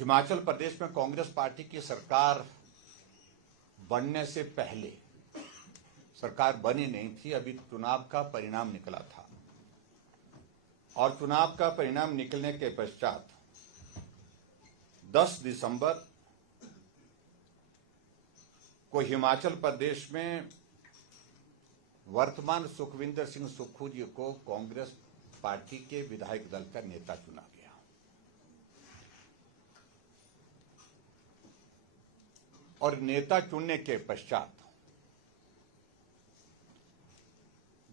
हिमाचल प्रदेश में कांग्रेस पार्टी की सरकार बनने से पहले, सरकार बनी नहीं थी, अभी चुनाव का परिणाम निकला था और चुनाव का परिणाम निकलने के पश्चात 10 दिसंबर को हिमाचल प्रदेश में वर्तमान सुखविंदर सिंह सुक्खू जी को कांग्रेस पार्टी के विधायक दल का नेता चुना गया। और नेता चुनने के पश्चात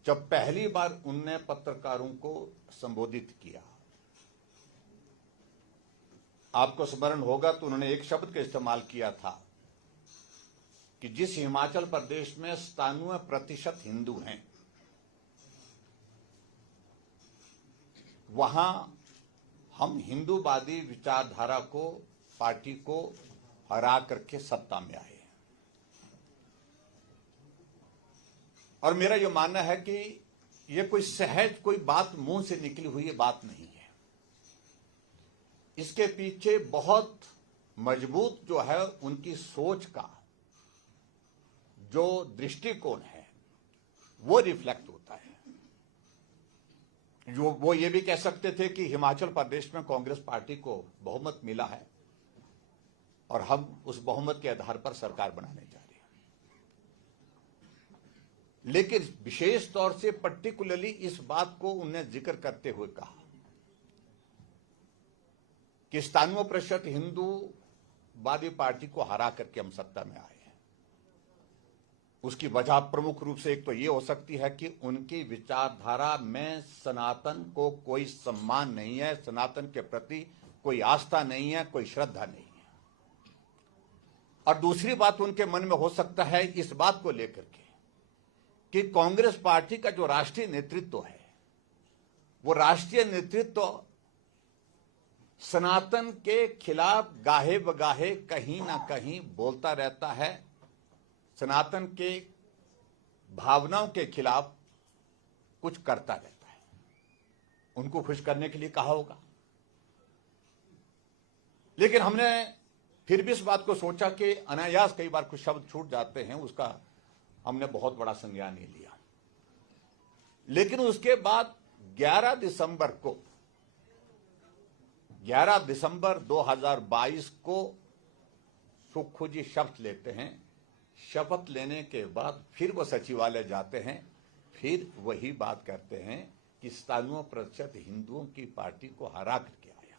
जब पहली बार उनने पत्रकारों को संबोधित किया, आपको स्मरण होगा तो उन्होंने एक शब्द का इस्तेमाल किया था कि जिस हिमाचल प्रदेश में 97% हिंदू हैं, वहां हम हिंदूवादी विचारधारा को, पार्टी को हरा करके सत्ता में आए। और मेरा यह मानना है कि यह कोई सहज कोई बात मुंह से निकली हुई बात नहीं है। इसके पीछे बहुत मजबूत जो है उनकी सोच का जो दृष्टिकोण है वो रिफ्लेक्ट होता है। जो वो ये भी कह सकते थे कि हिमाचल प्रदेश में कांग्रेस पार्टी को बहुमत मिला है और हम उस बहुमत के आधार पर सरकार बनाने जा रहे हैं। लेकिन विशेष तौर से पर्टिकुलरली इस बात को उन्होंने जिक्र करते हुए कहा कि 97% हिंदूवादी पार्टी को हरा करके हम सत्ता में आए हैं। उसकी वजह प्रमुख रूप से एक तो ये हो सकती है कि उनकी विचारधारा में सनातन को कोई सम्मान नहीं है, सनातन के प्रति कोई आस्था नहीं है, कोई श्रद्धा नहीं है। और दूसरी बात उनके मन में हो सकता है इस बात को लेकर के कि कांग्रेस पार्टी का जो राष्ट्रीय नेतृत्व है वो राष्ट्रीय नेतृत्व सनातन के खिलाफ गाहे बगाहे कहीं ना कहीं बोलता रहता है, सनातन के भावनाओं के खिलाफ कुछ करता रहता है। उनको खुश करने के लिए कहा होगा। लेकिन हमने फिर भी इस बात को सोचा कि अनायास कई बार कुछ शब्द छूट जाते हैं, उसका हमने बहुत बड़ा संज्ञान नहीं लिया। लेकिन उसके बाद 11 दिसंबर 2022 को सुक्खू जी शपथ लेते हैं। शपथ लेने के बाद फिर वो सचिवालय जाते हैं, फिर वही बात करते हैं कि 97% हिंदुओं की पार्टी को हरा करके आया।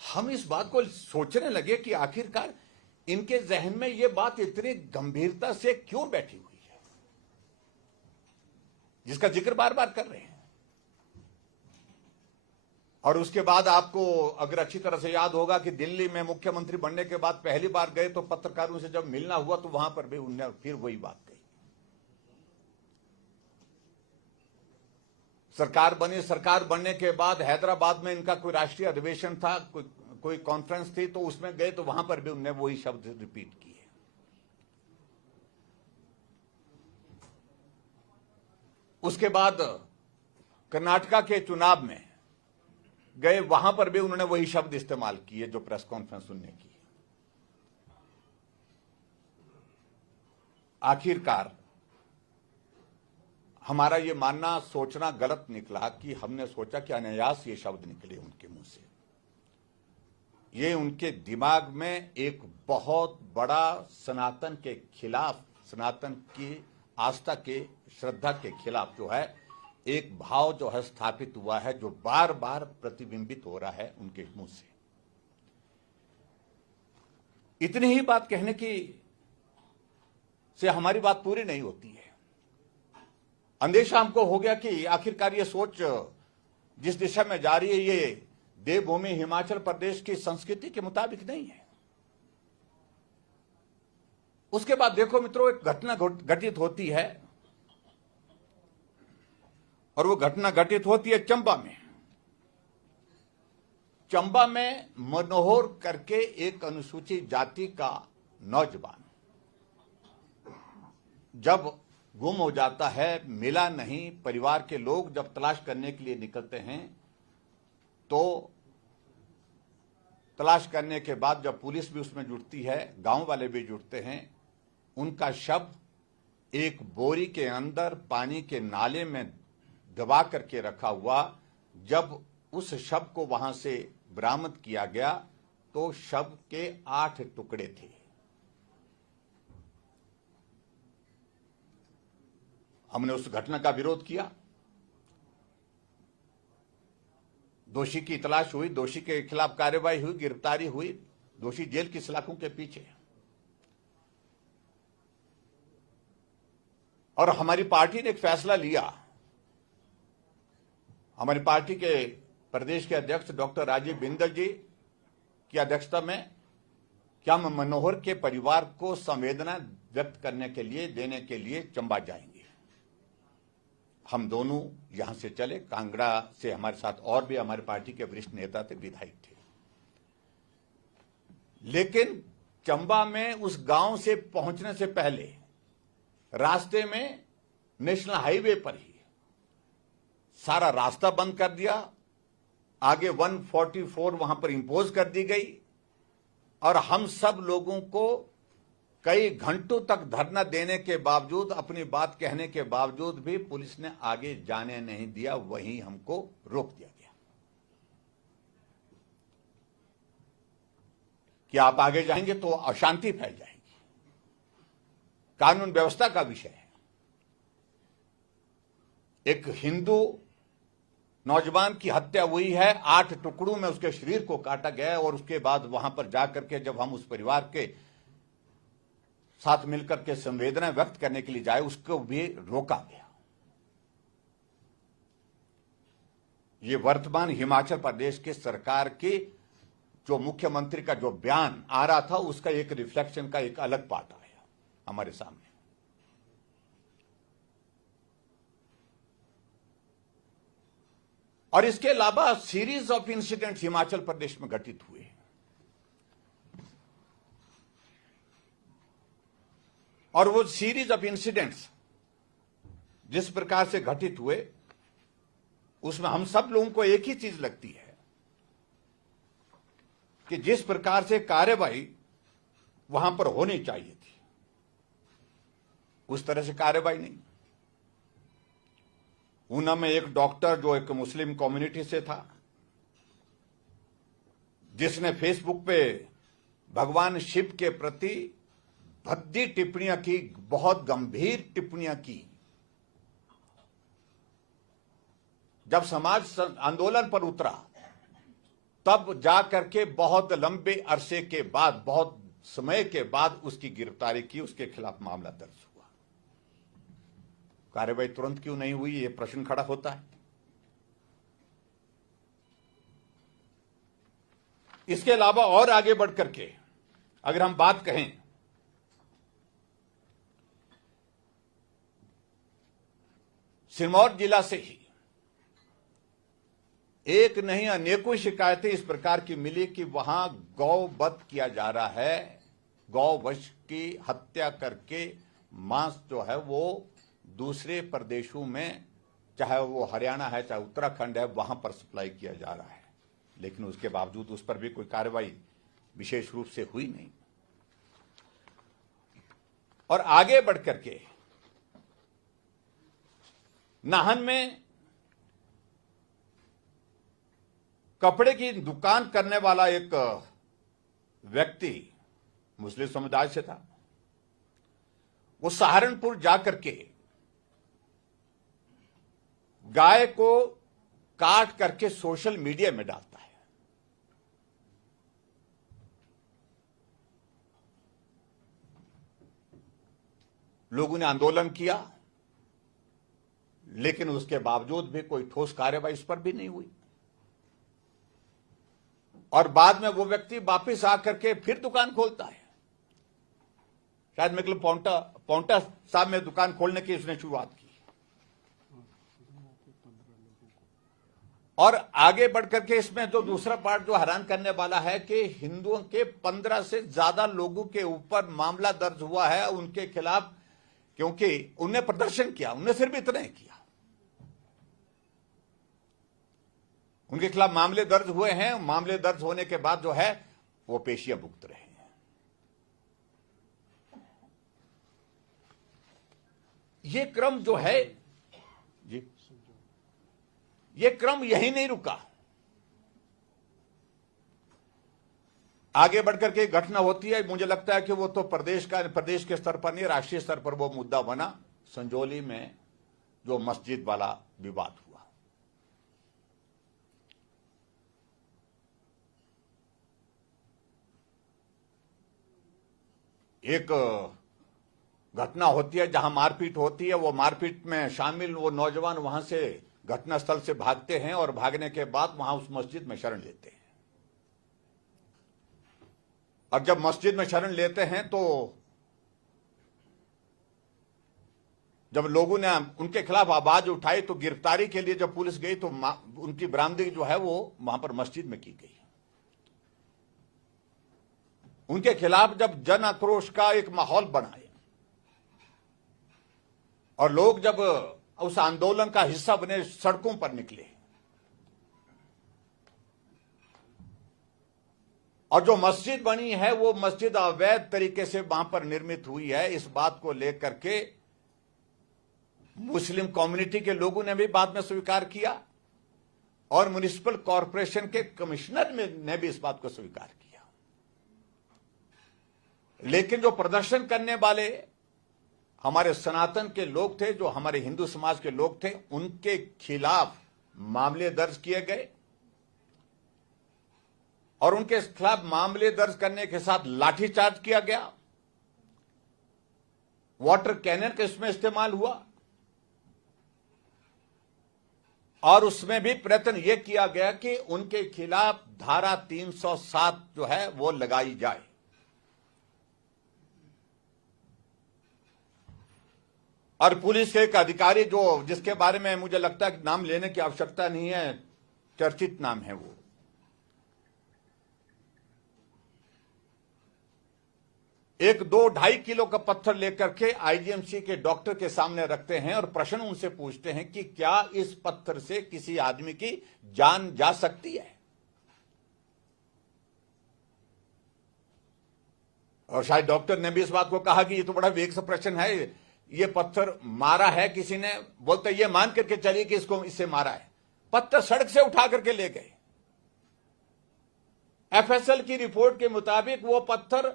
हम इस बात को सोचने लगे कि आखिरकार इनके जहन में ये बात इतनी गंभीरता से क्यों बैठी हुई है, जिसका जिक्र बार बार कर रहे हैं। और उसके बाद आपको अगर अच्छी तरह से याद होगा कि दिल्ली में मुख्यमंत्री बनने के बाद पहली बार गए तो पत्रकारों से जब मिलना हुआ तो वहां पर भी उन्होंने फिर वही बात कही। सरकार बनने के बाद हैदराबाद में इनका कोई राष्ट्रीय अधिवेशन था, कोई कॉन्फ्रेंस थी, तो उसमें गए तो वहां पर भी उन्होंने वही शब्द रिपीट किए। उसके बाद कर्नाटका के चुनाव में गए, वहां पर भी उन्होंने वही शब्द इस्तेमाल किए जो प्रेस कॉन्फ्रेंस उन्होंने की। आखिरकार हमारा ये मानना सोचना गलत निकला कि हमने सोचा कि अनायास ये शब्द निकले उनके मुंह से। ये उनके दिमाग में एक बहुत बड़ा सनातन के खिलाफ, सनातन की आस्था के, श्रद्धा के खिलाफ जो है एक भाव जो है स्थापित हुआ है, जो बार बार प्रतिबिंबित हो रहा है उनके मुंह से। इतनी ही बात कहने की से हमारी बात पूरी नहीं होती है। अंदेशा हमको हो गया कि आखिरकार ये सोच जिस दिशा में जा रही है ये देवभूमि हिमाचल प्रदेश की संस्कृति के मुताबिक नहीं है। उसके बाद देखो मित्रों, एक घटना घटित होती है और वो घटना घटित होती है चंबा में। चंबा में मनोहर करके एक अनुसूचित जाति का नौजवान जब गुम हो जाता है, मिला नहीं, परिवार के लोग जब तलाश करने के लिए निकलते हैं तो तलाश करने के बाद जब पुलिस भी उसमें जुटती है, गांव वाले भी जुटते हैं, उनका शव एक बोरी के अंदर पानी के नाले में दबा करके रखा हुआ। जब उस शव को वहां से बरामद किया गया तो शव के 8 टुकड़े थे। हमने उस घटना का विरोध किया। दोषी की तलाश हुई, दोषी के खिलाफ कार्रवाई हुई, गिरफ्तारी हुई, दोषी जेल की सलाखों के पीछे। और हमारी पार्टी ने एक फैसला लिया। हमारी पार्टी के प्रदेश के अध्यक्ष डॉक्टर राजीव बिंदल जी की अध्यक्षता में कि हम मनोहर के परिवार को संवेदना व्यक्त करने के लिए, देने के लिए चंबा जाएंगे। हम दोनों यहां से चले। कांगड़ा से हमारे साथ और भी हमारी पार्टी के वरिष्ठ नेता थे, विधायक थे। लेकिन चंबा में उस गांव से पहुंचने से पहले रास्ते में नेशनल हाईवे पर ही सारा रास्ता बंद कर दिया। आगे 144 वहां पर इंपोज कर दी गई और हम सब लोगों को कई घंटों तक धरना देने के बावजूद, अपनी बात कहने के बावजूद भी पुलिस ने आगे जाने नहीं दिया, वहीं हमको रोक दिया गया कि आप आगे जाएंगे तो अशांति फैल जाएगी। कानून व्यवस्था का विषय है। एक हिंदू नौजवान की हत्या हुई है, 8 टुकड़ों में उसके शरीर को काटा गया और उसके बाद वहां पर जाकर के जब हम उस परिवार के साथ मिलकर के संवेदना व्यक्त करने के लिए जाए, उसको भी रोका गया। ये वर्तमान हिमाचल प्रदेश के सरकार की जो मुख्यमंत्री का जो बयान आ रहा था, उसका एक रिफ्लेक्शन का एक अलग पार्ट आया हमारे सामने। और इसके अलावा series of incidents Himachal Pradesh में घटित हुए। और वो सीरीज ऑफ इंसिडेंट्स जिस प्रकार से घटित हुए, उसमें हम सब लोगों को एक ही चीज लगती है कि जिस प्रकार से कार्रवाई वहां पर होनी चाहिए थी, उस तरह से कार्रवाई नहीं। ऊना में एक डॉक्टर जो एक मुस्लिम कम्युनिटी से था, जिसने फेसबुक पे भगवान शिव के प्रति भद्दी टिप्पणियां की, बहुत गंभीर टिप्पणियां की। जब समाज आंदोलन पर उतरा तब जाकर के बहुत लंबे अरसे के बाद, बहुत समय के बाद उसकी गिरफ्तारी की, उसके खिलाफ मामला दर्ज हुआ। कार्रवाई तुरंत क्यों नहीं हुई, यह प्रश्न खड़ा होता है। इसके अलावा और आगे बढ़कर के अगर हम बात कहें, सिरमौर जिला से ही एक नहीं अनेकों शिकायतें इस प्रकार की मिली कि वहां गौवध किया जा रहा है। गौवंश की हत्या करके मांस जो है वो दूसरे प्रदेशों में, चाहे वो हरियाणा है चाहे उत्तराखंड है, वहां पर सप्लाई किया जा रहा है। लेकिन उसके बावजूद उस पर भी कोई कार्रवाई विशेष रूप से हुई नहीं। और आगे बढ़कर के नाहन में कपड़े की दुकान करने वाला एक व्यक्ति मुस्लिम समुदाय से था। वो सहारनपुर जाकर के गाय को काट करके सोशल मीडिया में डालता है। लोगों ने आंदोलन किया, लेकिन उसके बावजूद भी कोई ठोस कार्रवाई इस पर भी नहीं हुई। और बाद में वो व्यक्ति वापिस आकर के फिर दुकान खोलता है। शायद मतलब पौंटा साहब में दुकान खोलने की उसने शुरुआत की। और आगे बढ़कर के इसमें जो दूसरा पार्ट जो हैरान करने वाला है कि हिंदुओं के 15 से ज्यादा लोगों के ऊपर मामला दर्ज हुआ है उनके खिलाफ, क्योंकि उनने प्रदर्शन किया। उनने सिर्फ इतना ही किया, उनके खिलाफ मामले दर्ज हुए हैं। मामले दर्ज होने के बाद जो है वो पेशियां भुगत रहे हैं। ये क्रम जो है जी, ये क्रम यही नहीं रुका। आगे बढ़कर के घटना होती है। मुझे लगता है कि वो तो प्रदेश के स्तर पर नहीं, राष्ट्रीय स्तर पर वो मुद्दा बना, संजौली में जो मस्जिद वाला विवाद हुआ। एक घटना होती है जहां मारपीट होती है। वो मारपीट में शामिल वो नौजवान वहां से घटनास्थल से भागते हैं और भागने के बाद वहां उस मस्जिद में शरण लेते हैं। और जब मस्जिद में शरण लेते हैं तो जब लोगों ने उनके खिलाफ आवाज उठाई तो गिरफ्तारी के लिए जब पुलिस गई तो उनकी बरामदगी जो है वो वहां पर मस्जिद में की गई। उनके खिलाफ जब जन आक्रोश का एक माहौल बनाया और लोग जब उस आंदोलन का हिस्सा बने, सड़कों पर निकले, और जो मस्जिद बनी है वो मस्जिद अवैध तरीके से वहां पर निर्मित हुई है, इस बात को लेकर के मुस्लिम कम्युनिटी के लोगों ने भी बाद में स्वीकार किया और म्युनिसिपल कॉरपोरेशन के कमिश्नर ने भी इस बात को स्वीकार किया। लेकिन जो प्रदर्शन करने वाले हमारे सनातन के लोग थे, जो हमारे हिंदू समाज के लोग थे, उनके खिलाफ मामले दर्ज किए गए और उनके खिलाफ मामले दर्ज करने के साथ लाठीचार्ज किया गया। वाटर कैनन का इसमें इस्तेमाल हुआ और उसमें भी प्रयत्न यह किया गया कि उनके खिलाफ धारा 307 जो है वो लगाई जाए। और पुलिस के एक अधिकारी जिसके बारे में मुझे लगता है कि नाम लेने की आवश्यकता नहीं है, चर्चित नाम है, वो एक 2-2.5 किलो का पत्थर लेकर के आईजीएमसी के डॉक्टर के सामने रखते हैं और प्रश्न उनसे पूछते हैं कि क्या इस पत्थर से किसी आदमी की जान जा सकती है। और शायद डॉक्टर ने भी इस बात को कहा कि ये तो बड़ा वेग सा प्रश्न है, ये पत्थर मारा है किसी ने, बोलते ये मान करके चलिए कि इससे मारा है। पत्थर सड़क से उठा करके ले गए। एफएसएल की रिपोर्ट के मुताबिक वो पत्थर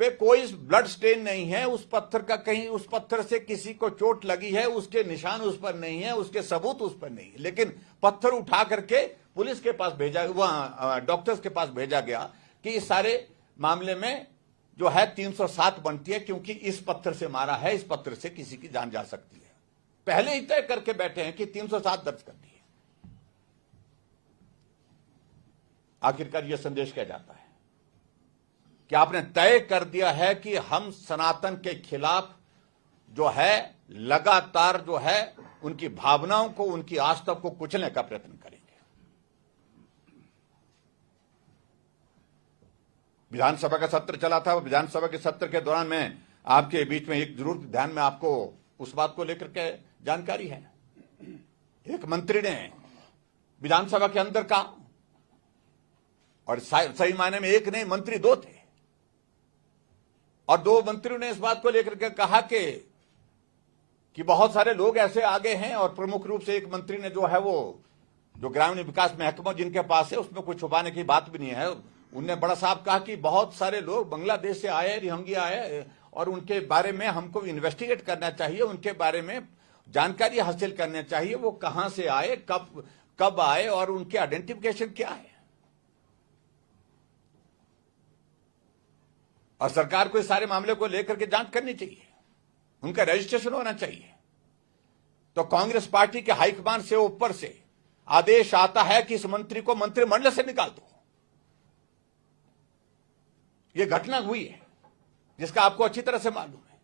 पे कोई ब्लड स्टेन नहीं है, उस पत्थर का कहीं उस पत्थर से किसी को चोट लगी है उसके निशान उस पर नहीं है, उसके सबूत उस पर नहीं है। लेकिन पत्थर उठा करके पुलिस के पास भेजा, वहां डॉक्टर्स के पास भेजा गया कि इस सारे मामले में जो है 307 बनती है, क्योंकि इस पत्थर से मारा है, इस पत्थर से किसी की जान जा सकती है। पहले ही तय करके बैठे हैं कि 307 दर्ज कर दी है। आखिरकार यह संदेश क्या जाता है कि आपने तय कर दिया है कि हम सनातन के खिलाफ जो है लगातार जो है उनकी भावनाओं को, उनकी आस्था को कुचलने का प्रयत्न करेंगे। विधानसभा का सत्र चला था, विधानसभा के सत्र के दौरान मैं आपके बीच में एक जरूर ध्यान में आपको उस बात को लेकर के जानकारी है। एक मंत्री ने विधानसभा के अंदर का, और सही मायने में एक नहीं मंत्री 2 थे, और 2 मंत्रियों ने इस बात को लेकर के कहा कि बहुत सारे लोग ऐसे आगे हैं, और प्रमुख रूप से एक मंत्री ने जो है वो जो ग्रामीण विकास महकमा जिनके पास है उसमें कुछ छुपाने की बात भी नहीं है, उनने बड़ा साफ कहा कि बहुत सारे लोग बांग्लादेश से आए, रोहिंग्या आए, और उनके बारे में हमको इन्वेस्टिगेट करना चाहिए, उनके बारे में जानकारी हासिल करनी चाहिए, वो कहां से आए, कब आए और उनके आइडेंटिफिकेशन क्या है। और सरकार को इस सारे मामले को लेकर के जांच करनी चाहिए, उनका रजिस्ट्रेशन होना चाहिए। तो कांग्रेस पार्टी के हाईकमान से ऊपर से आदेश आता है कि इस मंत्री को मंत्रिमंडल से निकाल दो। यह घटना हुई है जिसका आपको अच्छी तरह से मालूम है,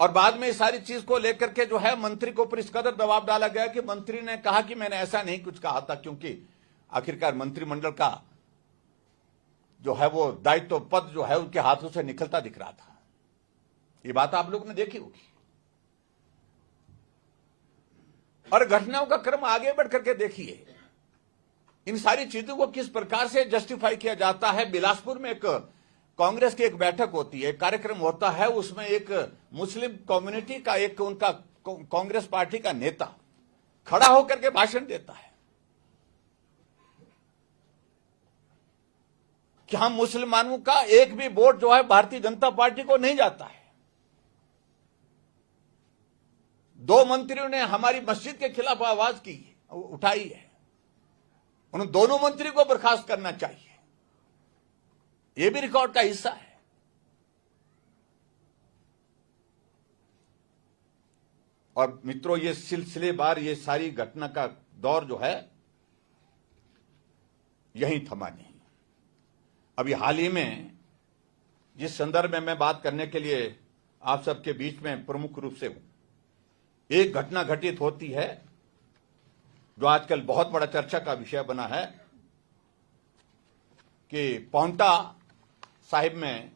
और बाद में इस सारी चीज को लेकर के जो है मंत्री को ऊपर इस कदर दबाव डाला गया कि मंत्री ने कहा कि मैंने ऐसा नहीं कुछ कहा था, क्योंकि आखिरकार मंत्रिमंडल का जो है वो दायित्व पद जो है उनके हाथों से निकलता दिख रहा था। ये बात आप लोग ने देखी होगी। और घटनाओं का क्रम आगे बढ़ करके देखिए, इन सारी चीजों को किस प्रकार से जस्टिफाई किया जाता है। बिलासपुर में एक कांग्रेस की एक बैठक होती है, एक कार्यक्रम होता है, उसमें एक मुस्लिम कम्युनिटी का एक उनका कांग्रेस पार्टी का नेता खड़ा होकर के भाषण देता है कि हम मुसलमानों का एक भी वोट जो है भारतीय जनता पार्टी को नहीं जाता है। 2 मंत्रियों ने हमारी मस्जिद के खिलाफ आवाज की उठाई है, उन दोनों मंत्री को बर्खास्त करना चाहिए। यह भी रिकॉर्ड का हिस्सा है। और मित्रों, ये सिलसिलेवार ये सारी घटना का दौर जो है यहीं थमा नहीं। अभी हाल ही में जिस संदर्भ में मैं बात करने के लिए आप सबके बीच में प्रमुख रूप से हूं, एक घटना घटित होती है जो आजकल बहुत बड़ा चर्चा का विषय बना है कि पांवटा साहिब में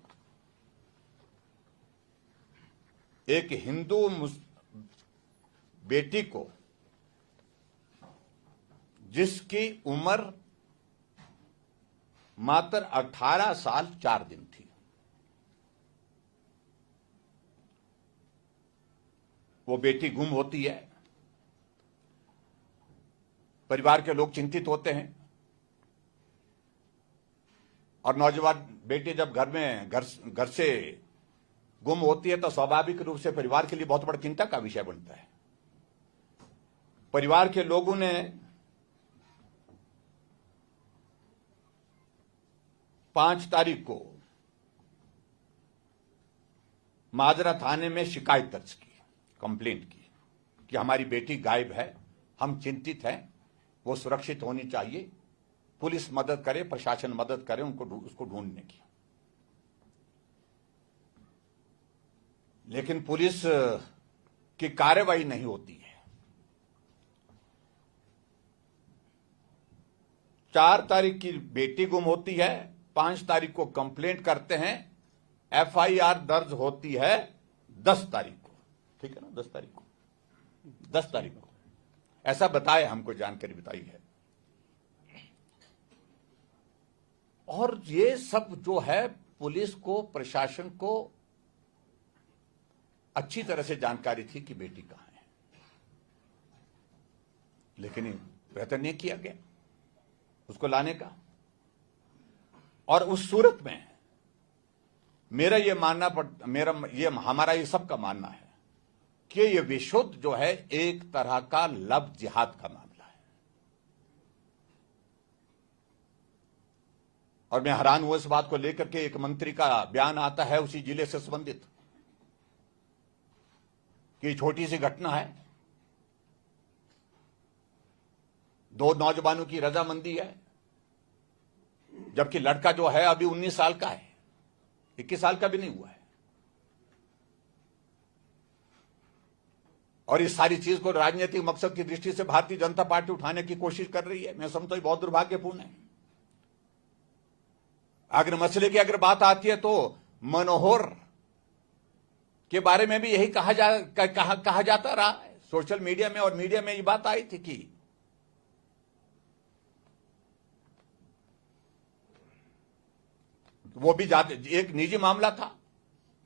एक हिंदू बेटी को, जिसकी उम्र मात्र 18 साल 4 दिन थी, वो बेटी गुम होती है। परिवार के लोग चिंतित होते हैं और नौजवान बेटी जब घर से गुम होती है तो स्वाभाविक रूप से परिवार के लिए बहुत बड़ा चिंता का विषय बनता है। परिवार के लोगों ने पांच तारीख को माजरा थाने में शिकायत दर्ज की, कंप्लेंट की कि हमारी बेटी गायब है, हम चिंतित हैं, वो सुरक्षित होनी चाहिए, पुलिस मदद करे, प्रशासन मदद करे उसको ढूंढने की। लेकिन पुलिस की कार्रवाई नहीं होती है। 4 तारीख की बेटी गुम होती है, 5 तारीख को कंप्लेंट करते हैं, एफआईआर दर्ज होती है 10 तारीख को, ठीक है ना, 10 तारीख को, 10 तारीख को ऐसा बताया, हमको जानकारी बताई है। और ये सब जो है पुलिस को, प्रशासन को अच्छी तरह से जानकारी थी कि बेटी कहां है, लेकिन प्रयत्न नहीं किया गया उसको लाने का। और उस सूरत में मेरा ये मानना हमारा ये सबका मानना है कि ये विशुद्ध जो है एक तरह का लव जिहाद का मामला है। और मैं हैरान हुआ इस बात को लेकर के, एक मंत्री का बयान आता है उसी जिले से संबंधित कि छोटी सी घटना है, 2 नौजवानों की रजामंदी है, जबकि लड़का जो है अभी 19 साल का है, 21 साल का भी नहीं हुआ है। और इस सारी चीज को राजनीतिक मकसद की दृष्टि से भारतीय जनता पार्टी उठाने की कोशिश कर रही है। मैं समझता हूं बहुत दुर्भाग्यपूर्ण है। अगर मसले की बात आती है तो मनोहर के बारे में भी यही कहा जाता रहा है सोशल मीडिया में, और मीडिया में ये बात आई थी कि वो भी एक निजी मामला था,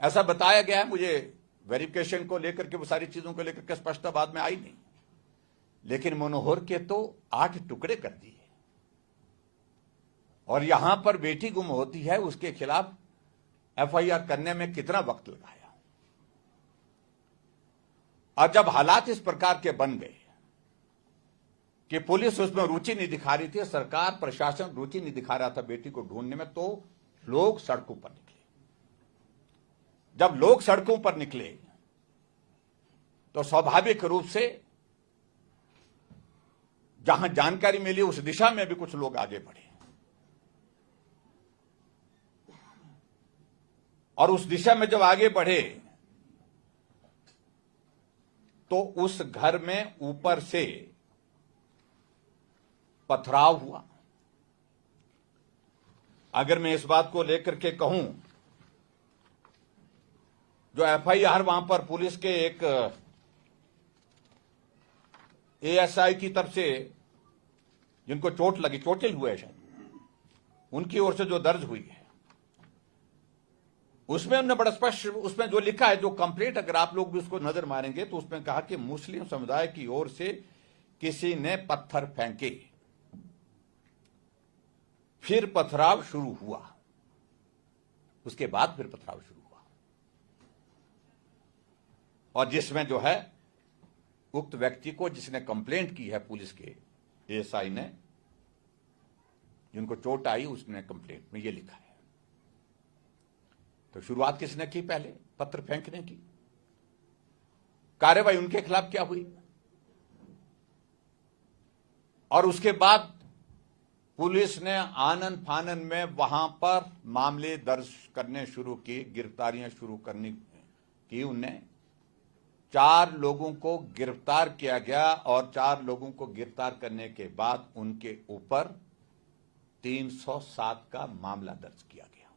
ऐसा बताया गया है। मुझे वेरिफिकेशन को लेकर के, वो सारी चीजों को लेकर के स्पष्टता बाद में आई नहीं, लेकिन मनोहर के तो 8 टुकड़े कर दिए। और यहां पर बेटी गुम होती है, उसके खिलाफ एफआईआर करने में कितना वक्त लगाया। और जब हालात इस प्रकार के बन गए कि पुलिस उसमें रुचि नहीं दिखा रही थी, सरकार प्रशासन रुचि नहीं दिखा रहा था बेटी को ढूंढने में, तो लोग सड़कों पर निकले। जब लोग सड़कों पर निकले तो स्वाभाविक रूप से जहां जानकारी मिली उस दिशा में भी कुछ लोग आगे बढ़े, और उस दिशा में जब आगे बढ़े तो उस घर में ऊपर से पथराव हुआ। अगर मैं इस बात को लेकर के कहूं, जो एफआईआर वहां पर पुलिस के एक एएसआई की तरफ से जिनको चोट लगी, चोटिल हुए शायद, उनकी ओर से जो दर्ज हुई है उसमें उन्होंने बड़ा स्पष्ट उसमें जो लिखा है, जो कंप्लेंट अगर आप लोग भी उसको नजर मारेंगे तो उसमें कहा कि मुस्लिम समुदाय की ओर से किसी ने पत्थर फेंके, फिर पथराव शुरू हुआ, उसके बाद फिर पथराव शुरू हुआ, और जिसमें जो है उक्त व्यक्ति को जिसने कंप्लेंट की है पुलिस के एएसआई ने, जिनको चोट आई उसने कंप्लेंट में ये लिखा है। तो शुरुआत किसने की? पहले पत्थर फेंकने की। कार्रवाई उनके खिलाफ क्या हुई? और उसके बाद पुलिस ने आनन फानन में वहां पर मामले दर्ज करने शुरू किए, गिरफ्तारियां शुरू करनी की। उन्हें 4 लोगों को गिरफ्तार किया गया और 4 लोगों को गिरफ्तार करने के बाद उनके ऊपर 307 का मामला दर्ज किया गया।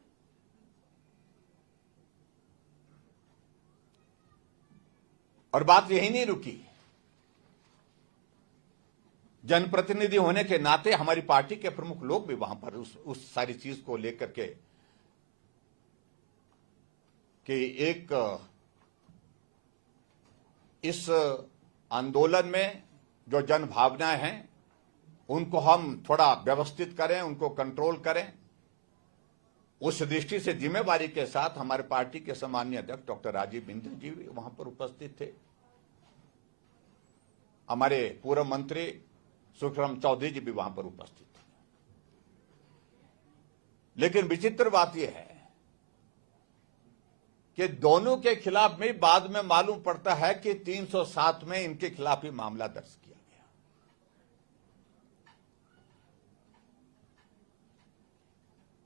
और बात यही नहीं रुकी। जनप्रतिनिधि होने के नाते हमारी पार्टी के प्रमुख लोग भी वहां पर उस सारी चीज को लेकर के कि एक इस आंदोलन में जो जन भावनाएं हैं उनको हम थोड़ा व्यवस्थित करें, उनको कंट्रोल करें। उस दृष्टि से जिम्मेवारी के साथ हमारे पार्टी के सम्माननीय अध्यक्ष डॉक्टर राजीव बिंदल जी भी वहां पर उपस्थित थे, हमारे पूर्व मंत्री सुखराम चौधरी जी भी वहां पर उपस्थित थे। लेकिन विचित्र बात यह है कि दोनों के खिलाफ में बाद में मालूम पड़ता है कि 307 में इनके खिलाफ ही मामला दर्ज किया गया।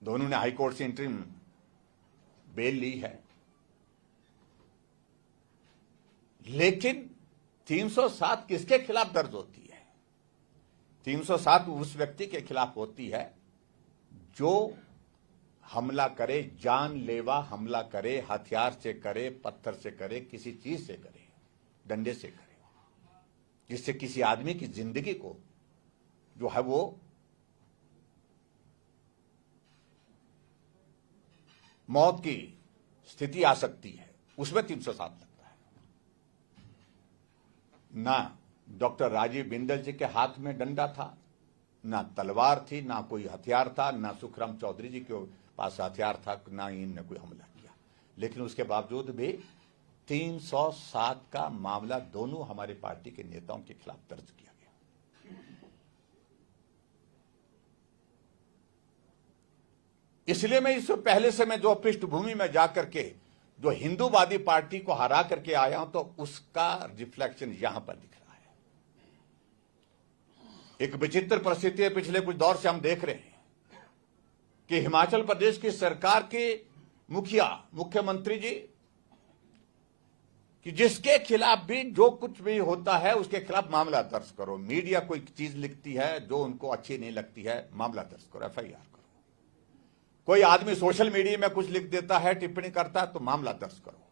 दोनों ने हाईकोर्ट से इंटरिम बेल ली है, लेकिन 307 किसके खिलाफ दर्ज होती है? 307 उस व्यक्ति के खिलाफ होती है जो हमला करे, जानलेवा हमला करे, हथियार से करे, पत्थर से करे, किसी चीज से करे, डंडे से करे, जिससे किसी आदमी की जिंदगी को जो है वो मौत की स्थिति आ सकती है, उसमें 307 लगता है। ना डॉक्टर राजीव बिंदल जी के हाथ में डंडा था, ना तलवार थी, ना कोई हथियार था, ना सुखराम चौधरी जी के पास हथियार था, ना इनने कोई हमला किया। लेकिन उसके बावजूद भी 307 का मामला दोनों हमारी पार्टी के नेताओं के खिलाफ दर्ज किया गया। इसलिए मैं इससे पहले से मैं जो पृष्ठभूमि में जाकर के जो हिंदूवादी पार्टी को हरा करके आया हूं, तो उसका रिफ्लेक्शन यहां पर दिख रहा है। एक विचित्र परिस्थिति है, पिछले कुछ दौर से हम देख रहे हैं कि हिमाचल प्रदेश की सरकार के मुख्यमंत्री जी कि जिसके खिलाफ भी जो कुछ भी होता है उसके खिलाफ मामला दर्ज करो। मीडिया कोई चीज लिखती है जो उनको अच्छी नहीं लगती है, मामला दर्ज करो, एफआईआर करो। कोई आदमी सोशल मीडिया में कुछ लिख देता है, टिप्पणी करता है, तो मामला दर्ज करो।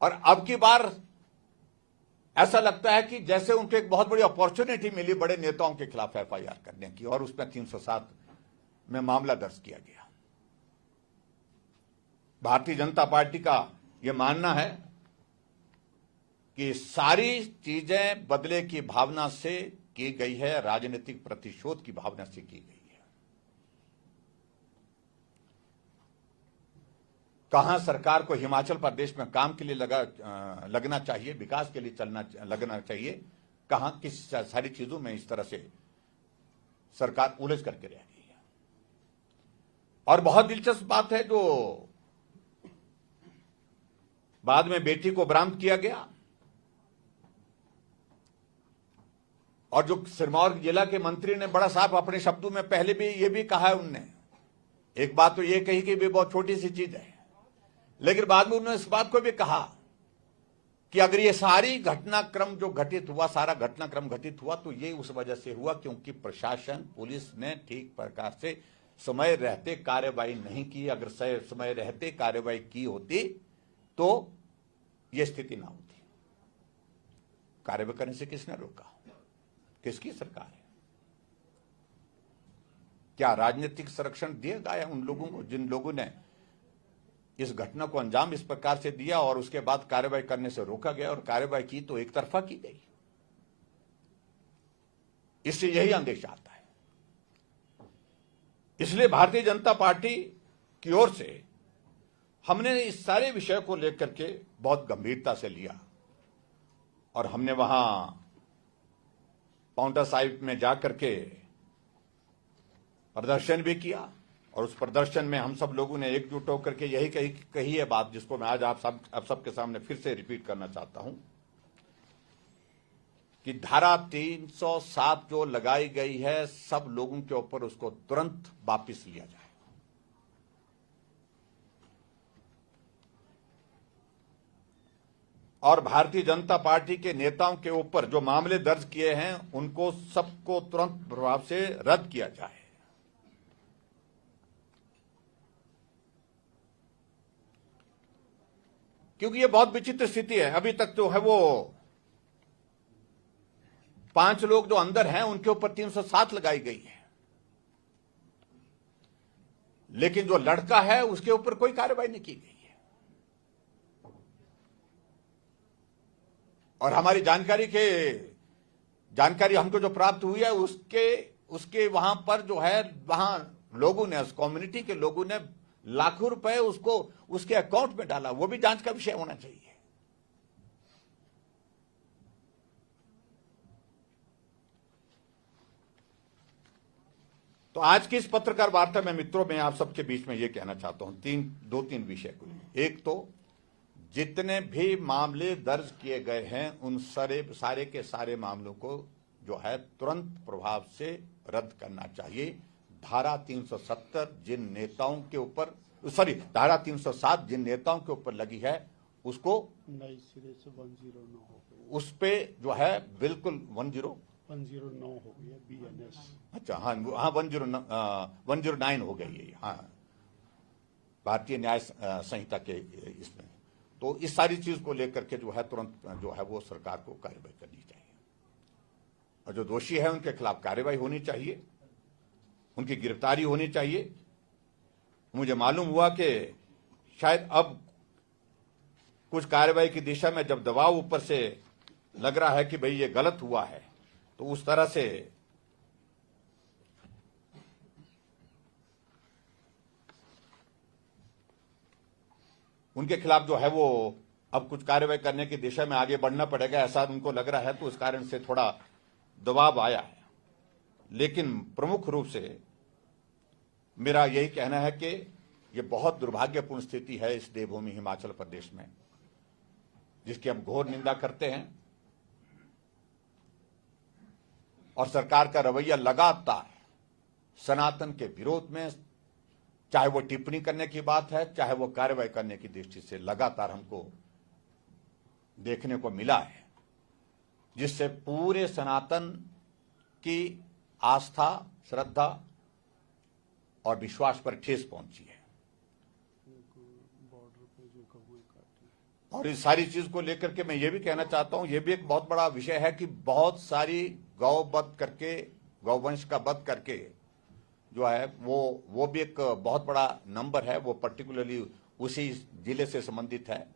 और अब की बार ऐसा लगता है कि जैसे उनको एक बहुत बड़ी अपॉर्चुनिटी मिली बड़े नेताओं के खिलाफ एफआईआर करने की, और उसमें 307 में मामला दर्ज किया गया। भारतीय जनता पार्टी का यह मानना है कि सारी चीजें बदले की भावना से की गई है, राजनीतिक प्रतिशोध की भावना से की गई है। कहां सरकार को हिमाचल प्रदेश में काम के लिए लगना चाहिए, विकास के लिए लगना चाहिए, कहां किस सारी चीजों में इस तरह से सरकार उलझ करके रह गई है। और बहुत दिलचस्प बात है, जो बाद में बेटी को बरामद किया गया और जो सिरमौर जिला के मंत्री ने बड़ा साफ अपने शब्दों में पहले भी ये भी कहा है, उनने एक बात तो ये कही कि भी बहुत छोटी सी चीज है, लेकिन बाद में उन्होंने इस बात को भी कहा कि अगर ये सारी घटनाक्रम जो घटित हुआ, सारा घटनाक्रम घटित हुआ, तो ये उस वजह से हुआ क्योंकि प्रशासन, पुलिस ने ठीक प्रकार से समय रहते कार्रवाई नहीं की। अगर समय रहते कार्रवाई की होती तो ये स्थिति ना होती। कार्रवाई करने से किसने रोका? किसकी सरकार है? क्या राजनीतिक संरक्षण दिया गया उन लोगों को जिन लोगों ने इस घटना को अंजाम इस प्रकार से दिया और उसके बाद कार्रवाई करने से रोका गया, और कार्रवाई की तो एक तरफा की गई? इससे यही अंदेशा आता है। इसलिए भारतीय जनता पार्टी की ओर से हमने इस सारे विषय को लेकर के बहुत गंभीरता से लिया, और हमने वहां पाउंटा साहिब में जाकर के प्रदर्शन भी किया, और उस प्रदर्शन में हम सब लोगों ने एकजुट होकर के यही कही है बात, जिसको मैं आज आप सबके सामने फिर से रिपीट करना चाहता हूं कि धारा 307 जो लगाई गई है, सब लोगों के ऊपर उसको तुरंत वापस लिया जाए। और भारतीय जनता पार्टी के नेताओं के ऊपर जो मामले दर्ज किए हैं, उनको सबको तुरंत प्रभाव से रद्द किया जाए। क्योंकि ये बहुत विचित्र स्थिति है। अभी तक जो है वो 5 लोग जो अंदर हैं उनके ऊपर 307 लगाई गई है, लेकिन जो लड़का है उसके ऊपर कोई कार्रवाई नहीं की गई है। और हमारी जानकारी हमको जो प्राप्त हुई है उसके वहां पर जो है, वहां लोगों ने, उस कम्युनिटी के लोगों ने लाखों रुपए उसके अकाउंट में डाला। वो भी जांच का विषय होना चाहिए। तो आज की इस पत्रकार वार्ता में मित्रों, मैं आप सबके बीच में यह कहना चाहता हूं दो तीन विषय को। एक तो जितने भी मामले दर्ज किए गए हैं उन सारे के सारे मामलों को जो है तुरंत प्रभाव से रद्द करना चाहिए। धारा 370 जिन नेताओं के ऊपर, धारा 307 जिन नेताओं के ऊपर लगी है उसको नए सिरे से 109 हो गई। उस पे जो है बिल्कुल 109 हो गया BNS। अच्छा, हाँ 109 हो गई है, हाँ, भारतीय न्याय संहिता के इसमें। तो इस सारी चीज को लेकर के जो है तुरंत जो है वो सरकार को कार्रवाई करनी चाहिए, और जो दोषी है उनके खिलाफ कार्रवाई होनी चाहिए, उनकी गिरफ्तारी होनी चाहिए। मुझे मालूम हुआ कि शायद अब कुछ कार्रवाई की दिशा में जब दबाव ऊपर से लग रहा है कि भाई ये गलत हुआ है, तो उस तरह से उनके खिलाफ जो है वो अब कुछ कार्रवाई करने की दिशा में आगे बढ़ना पड़ेगा, ऐसा उनको लग रहा है। तो इस कारण से थोड़ा दबाव आया है। लेकिन प्रमुख रूप से मेरा यही कहना है कि ये बहुत दुर्भाग्यपूर्ण स्थिति है इस देवभूमि हिमाचल प्रदेश में, जिसकी हम घोर निंदा करते हैं। और सरकार का रवैया लगातार सनातन के विरोध में, चाहे वो टिप्पणी करने की बात है, चाहे वो कार्रवाई करने की दृष्टि से, लगातार हमको देखने को मिला है, जिससे पूरे सनातन की आस्था, श्रद्धा और विश्वास पर ठेस पहुंची है। और इस सारी चीज को लेकर के मैं ये भी कहना चाहता हूं, ये भी एक बहुत बड़ा विषय है कि बहुत सारी गौवध करके, गौवंश का वध करके जो है वो भी एक बहुत बड़ा नंबर है। वो पर्टिकुलरली उसी जिले से संबंधित है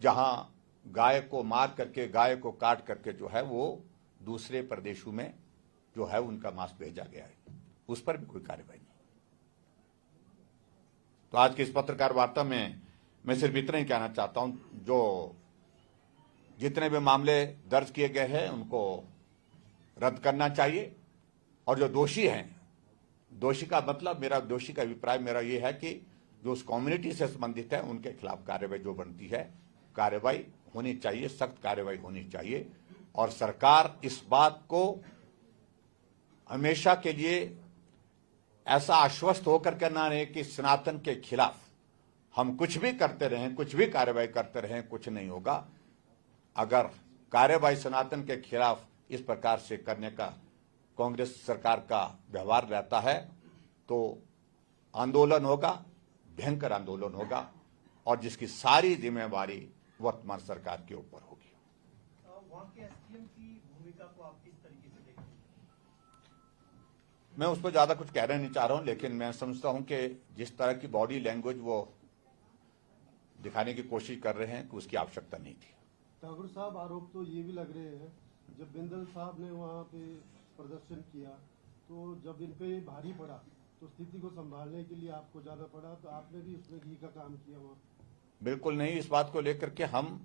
जहां गाय को मार करके, गाय को काट करके जो है वो दूसरे प्रदेशों में जो है उनका मांस भेजा गया है, उस पर भी कोई कार्रवाई नहीं। तो आज की इस पत्रकार वार्ता में मैं सिर्फ इतना ही कहना चाहता हूं, जो जितने भी मामले दर्ज किए गए हैं उनको रद्द करना चाहिए, और जो दोषी हैं, दोषी का मतलब, मेरा दोषी का अभिप्राय मेरा ये है कि जो उस कम्युनिटी से संबंधित है उनके खिलाफ कार्रवाई जो बनती है, कार्रवाई होनी चाहिए, सख्त कार्रवाई होनी चाहिए। और सरकार इस बात को हमेशा के लिए ऐसा आश्वस्त होकर के ना रहे कि सनातन के खिलाफ हम कुछ भी करते रहें, कुछ भी कार्रवाई करते रहें, कुछ नहीं होगा। अगर कार्रवाई सनातन के खिलाफ इस प्रकार से करने का कांग्रेस सरकार का व्यवहार रहता है तो आंदोलन होगा, भयंकर आंदोलन होगा, और जिसकी सारी जिम्मेवारी वर्तमान सरकार के ऊपर होगी। वहाँ के SDM मैं उस पर ज्यादा कुछ कहना नहीं चाह रहा हूं, लेकिन मैं समझता हूं कि जिस तरह की बॉडी लैंग्वेज वो दिखाने की कोशिश कर रहे हैं कि उसकी आवश्यकता नहीं थी। ठाकुर साहब, आरोप तो ये भी लग रहे हैं, जब बिंदल साहब ने वहाँ पे प्रदर्शन किया तो जब इन पे भारी पड़ा तो स्थिति को संभालने के लिए आपको जाना पड़ा, तो आपने भी उसमें घी का काम किया वहाँ। बिल्कुल नहीं, इस बात को लेकर के हम